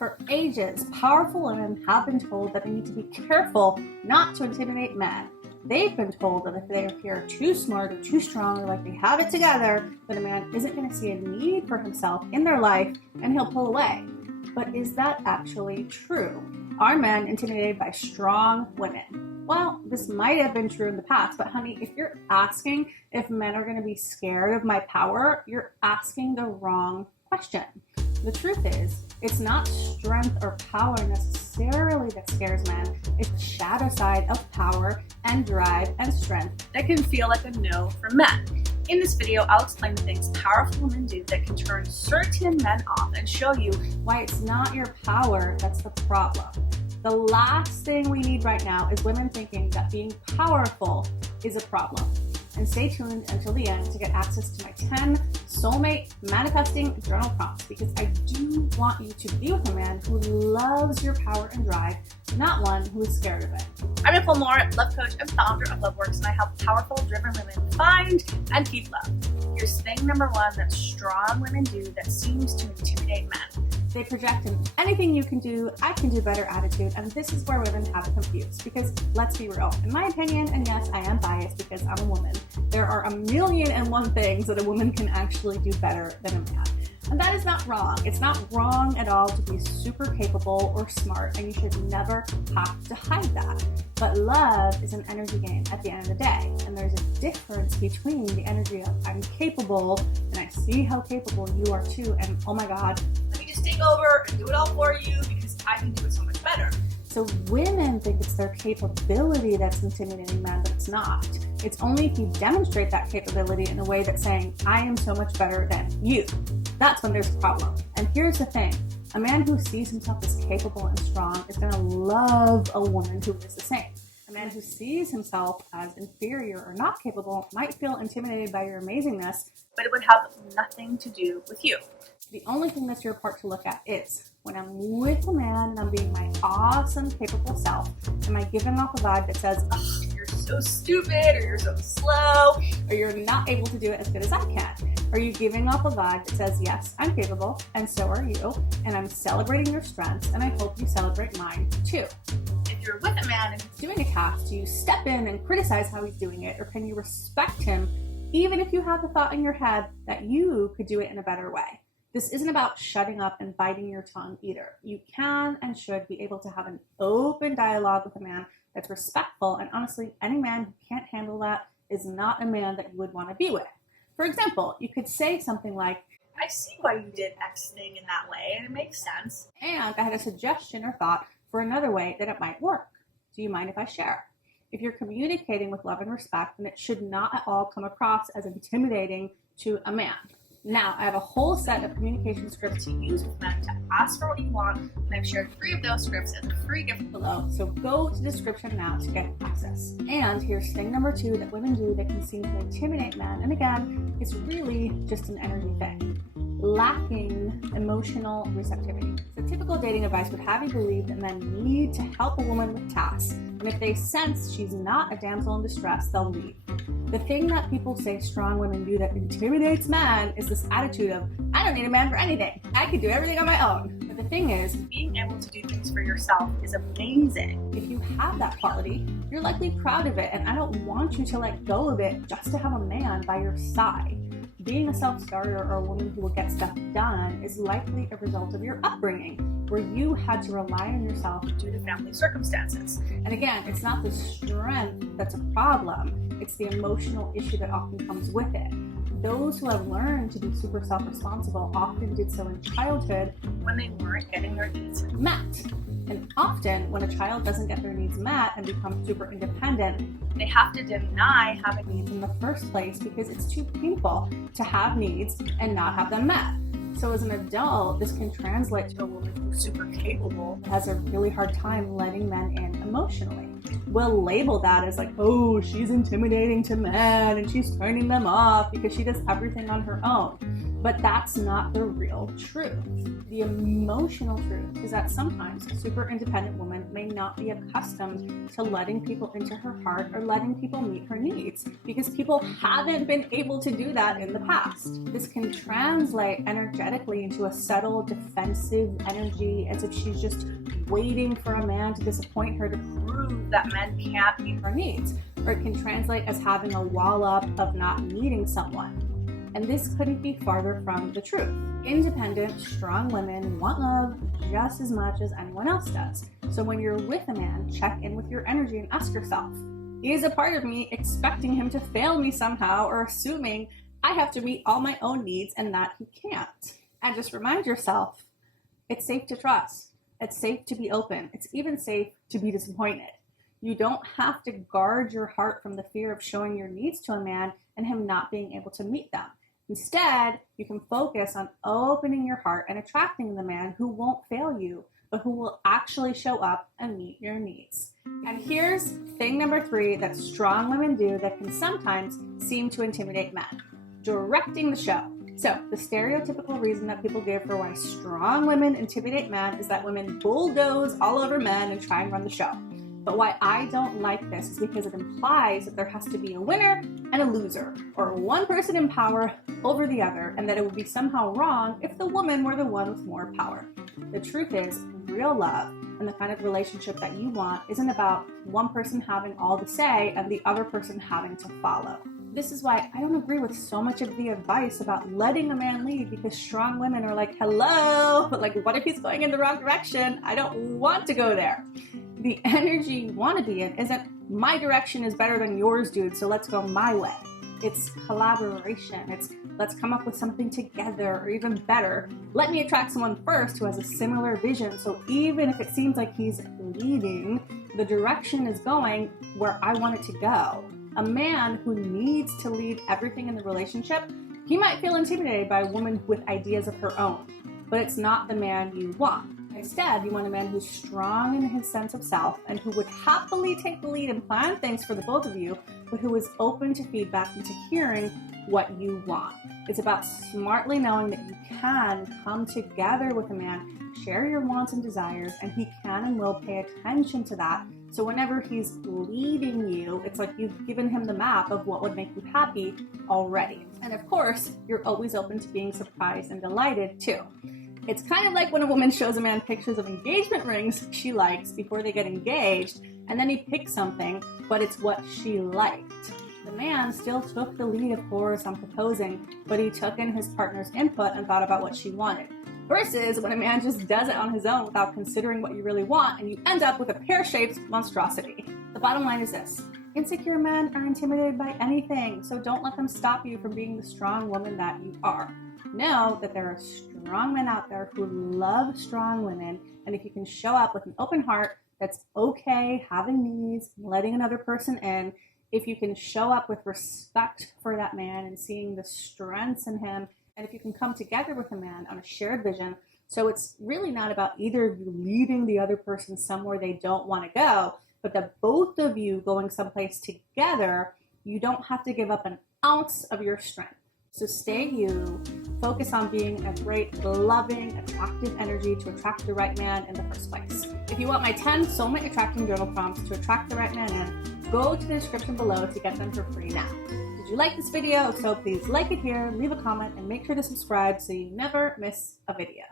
For ages, powerful women have been told that they need to be careful not to intimidate men. They've been told that if they appear too smart or too strong or like they have it together, that a man isn't going to see a need for himself in their life and he'll pull away. But is that actually true? Are men intimidated by strong women? Well, this might have been true in the past, but honey, if you're asking if men are going to be scared of my power, you're asking the wrong question. The truth is, it's not strength or power necessarily that scares men. It's the shadow side of power and drive and strength that can feel like a no for men. In this video, I'll explain the things powerful women do that can turn certain men off and show you why it's not your power that's the problem. The last thing we need right now is women thinking that being powerful is a problem. And stay tuned until the end to get access to my 10 soulmate manifesting journal prompts, because I do want you to be with a man who loves your power and drive, not one who is scared of it. I'm Nicole, love coach and founder of LoveWorks, and I help powerful, driven women find and keep love. Here's thing number one that strong women do that seems to intimidate men. They project an anything you can do, I can do better attitude, and this is where women have it confused. Because let's be real, in my opinion, and yes, I am biased because I'm a woman, there are 1,000,001 things that a woman can actually do better than a man. And that is not wrong. It's not wrong at all to be super capable or smart, and you should never have to hide that. But love is an energy game at the end of the day, and there's a difference between the energy of I'm capable, and I see how capable you are too, and oh my God, let me just take over and do it all for you because I can do it so much better. So women think it's their capability that's intimidating men, but it's not. It's only if you demonstrate that capability in a way that's saying, I am so much better than you. That's when there's a problem. And here's the thing. A man who sees himself as capable and strong is going to love a woman who is the same. A man who sees himself as inferior or not capable might feel intimidated by your amazingness, but it would have nothing to do with you. The only thing that's your part to look at is, when I'm with a man and I'm being my awesome, capable self, am I giving off a vibe that says, oh, you're so stupid, or you're so slow, or you're not able to do it as good as I can? Are you giving off a vibe that says, yes, I'm capable, and so are you, and I'm celebrating your strengths, and I hope you celebrate mine too? If you're with a man and he's doing a task, do you step in and criticize how he's doing it, or can you respect him, even if you have the thought in your head that you could do it in a better way? This isn't about shutting up and biting your tongue either. You can and should be able to have an open dialogue with a man that's respectful, and honestly, any man who can't handle that is not a man that you would want to be with. For example, you could say something like, I see why you did X thing in that way, and it makes sense. And I had a suggestion or thought for another way that it might work. Do you mind if I share? If you're communicating with love and respect, then it should not at all come across as intimidating to a man. Now, I have a whole set of communication scripts to use with men to ask for what you want, and I've shared 3 of those scripts as a free gift below, so go to the description now to get access. And here's thing number 2 that women do that can seem to intimidate men, and again, it's really just an energy thing. Lacking emotional receptivity. So typical dating advice would have you believe that men need to help a woman with tasks, and if they sense she's not a damsel in distress, they'll leave. The thing that people say strong women do that intimidates men is this attitude of, I don't need a man for anything. I can do everything on my own. But the thing is, being able to do things for yourself is amazing. If you have that quality, you're likely proud of it, and I don't want you to let go of it just to have a man by your side. Being a self-starter or a woman who will get stuff done is likely a result of your upbringing, where you had to rely on yourself due to family circumstances. And again, it's not the strength that's a problem, it's the emotional issue that often comes with it. Those who have learned to be super self-responsible often did so in childhood when they weren't getting their needs met. And often, when a child doesn't get their needs met and becomes super independent, they have to deny having needs in the first place because it's too painful to have needs and not have them met. So as an adult, this can translate to a woman who's super capable, has a really hard time letting men in emotionally. We'll label that as like, oh, she's intimidating to men and she's turning them off because she does everything on her own. But that's not the real truth. The emotional truth is that sometimes a super independent woman may not be accustomed to letting people into her heart or letting people meet her needs because people haven't been able to do that in the past. This can translate energetically into a subtle defensive energy, as if she's just waiting for a man to disappoint her to prove that men can't meet her needs. Or it can translate as having a wall up of not needing someone. And this couldn't be farther from the truth. Independent, strong women want love just as much as anyone else does. So when you're with a man, check in with your energy and ask yourself, is a part of me expecting him to fail me somehow, or assuming I have to meet all my own needs and that he can't? And just remind yourself, it's safe to trust. It's safe to be open. It's even safe to be disappointed. You don't have to guard your heart from the fear of showing your needs to a man and him not being able to meet them. Instead, you can focus on opening your heart and attracting the man who won't fail you, but who will actually show up and meet your needs. And here's thing number 3 that strong women do that can sometimes seem to intimidate men: directing the show. So the stereotypical reason that people give for why strong women intimidate men is that women bulldoze all over men and try and run the show. But why I don't like this is because it implies that there has to be a winner and a loser, or one person in power over the other, and that it would be somehow wrong if the woman were the one with more power. The truth is, real love and the kind of relationship that you want isn't about one person having all the say and the other person having to follow. This is why I don't agree with so much of the advice about letting a man lead, because strong women are like, hello, but like, what if he's going in the wrong direction? I don't want to go there. The energy you want to be in isn't my direction is better than yours, dude, so let's go my way. It's collaboration. It's let's come up with something together, or even better, let me attract someone first who has a similar vision, so even if it seems like he's leading, the direction is going where I want it to go. A man who needs to lead everything in the relationship, he might feel intimidated by a woman with ideas of her own, but it's not the man you want. Instead, you want a man who's strong in his sense of self and who would happily take the lead and plan things for the both of you, but who is open to feedback and to hearing what you want. It's about smartly knowing that you can come together with a man, share your wants and desires, and he can and will pay attention to that. So whenever he's leading you, it's like you've given him the map of what would make you happy already. And of course, you're always open to being surprised and delighted too. It's kind of like when a woman shows a man pictures of engagement rings she likes before they get engaged, and then he picks something, but it's what she liked. The man still took the lead, of course, on proposing, but he took in his partner's input and thought about what she wanted. Versus when a man just does it on his own without considering what you really want, and you end up with a pear-shaped monstrosity. The bottom line is this: insecure men are intimidated by anything, so don't let them stop you from being the strong woman that you are. Know that there are strong men out there who love strong women, and if you can show up with an open heart that's okay having needs, letting another person in, if you can show up with respect for that man and seeing the strengths in him, and if you can come together with a man on a shared vision, so it's really not about either of you leading the other person somewhere they don't want to go, but that both of you going someplace together, you don't have to give up an ounce of your strength. So stay you, focus on being a great, loving, attractive energy to attract the right man in the first place. If you want my 10 soulmate attracting journal prompts to attract the right man in, go to the description below to get them for free now. Did you like this video? If so, please like it here, leave a comment, and make sure to subscribe so you never miss a video.